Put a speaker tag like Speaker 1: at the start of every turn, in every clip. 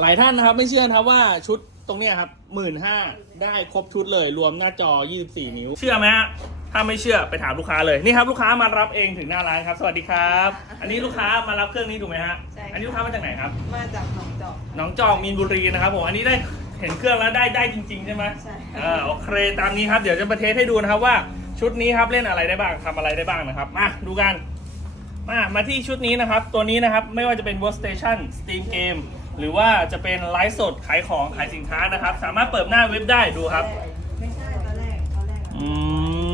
Speaker 1: หลายท่านนะครับไม่เชื่อนะครับว่าชุดตรงเนี้ยครับหมื่นห้าได้ครบชุดเลย รวมหน้าจอ 24 นิ้ว เชื่อไหมฮะถ้าไม่เชื่อไปถามลูกค้าเลยนี่ครับลูกค้ามารับเองถึงหน้าร้านครับ สวัสดีครับ อันนี้ลูกค้ามารับเครื่องนี้ถูกไหมฮะ
Speaker 2: ใช่ค่ะ
Speaker 1: อันนี้ลูกค้ามาจากไหนครับ
Speaker 2: มาจากหนองจอก
Speaker 1: หนองจอกมีนบุรีนะครับผมอันนี้ได้เห็นเครื่องแล้วได้ได้จริง ๆ ใช่ไหม
Speaker 2: ใช่
Speaker 1: เออโอเคตามนี้ครับเดี๋ยวจะมาเทสให้ดูนะครับว่าชุดนี้ครับเล่นอะไรได้บ้างทำอะไรได้บ้างนะครับมาดูกัน มามาที่ชุดนี้นะครับ ตัวนี้นะครับไม่ว่าจะเป็น workstation steam game หรือว่าจะเป็นไลฟ์สดขายของขายสินค้านะครับ สามารถเปิดหน้าเว็บได้ดูครับ
Speaker 2: ไม่ใช่ตอนแรกตอนแรก
Speaker 1: อื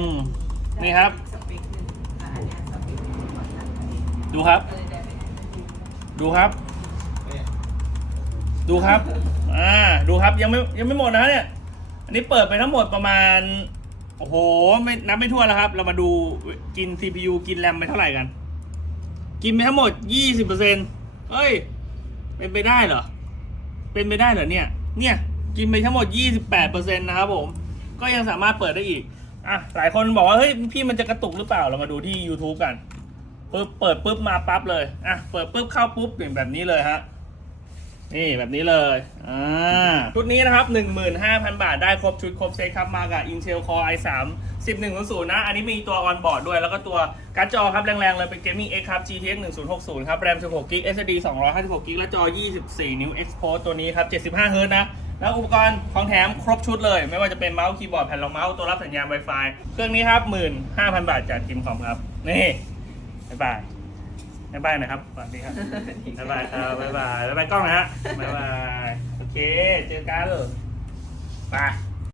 Speaker 1: ม นี่ครับ
Speaker 2: สเปคหนึ่งอะอันเนี้ยสเปคหนึ่งก่อนนะ
Speaker 1: ดูครับ
Speaker 2: ก็เลยได้ไป
Speaker 1: ดูครับ ดูครับ อ่า ดูครับ ยังไม่ยังไม่หมดนะเนี่ย อันนี้เปิดไปทั้งหมดประมาณ โอ้โห ไม่นับไม่ทั่วนแล้วครับ เรามาดูกิน CPU กินแรมไปเท่าไหร่กัน กินไปทั้งหมด 20%เฮ้ย เป็นไปได้เหรอ เป็นไปได้เหรอเนี่ย เนี่ยกินไปทั้งหมด 28%นะครับผม ก็ยังสามารถเปิดได้อีก อะ หลายคนบอกว่า เฮ้ย พี่มันจะกระตุกหรือเปล่า เรามาดูที่ YouTube กันปึ๊บเปิดปุ๊บมาปั๊บเลย อะ เปิดปุ๊บเข้าปุ๊บอย่างแบบนี้เลยฮะ นี่แบบนี้เลยอ่าชุดนี้นะครับ 15,000 บาทได้ครบชุดครบเซตครับ มากับ Intel Core i3 1100นะ อันนี้มีตัว on board ด้วย แล้วก็ตัวการ์ดจอครับ แรงๆ เลยเป็น Gaming X ครับ GTX 1060 ครับ RAM 16 GB SSD 256 GB และจอ 24 นิ้ว Export ตัวนี้ครับ 75 Hz นะ แล้วอุปกรณ์ของแถมครบชุดเลย ไม่ว่าจะเป็นเมาส์คีย์บอร์ดแผ่นรองเมาส์ตัวรับสัญญาณ Wi-Fi เครื่องนี้ครับ15,000 บาทจากกิมคอมครับนี่บ๊ายบาย บ๊ายบายหนะครับสวัสดีครับบ๊ายบายครับบ๊ายบายบ๊ายบายกล้องนะฮะบ๊ายบายโอเคเจอกันไป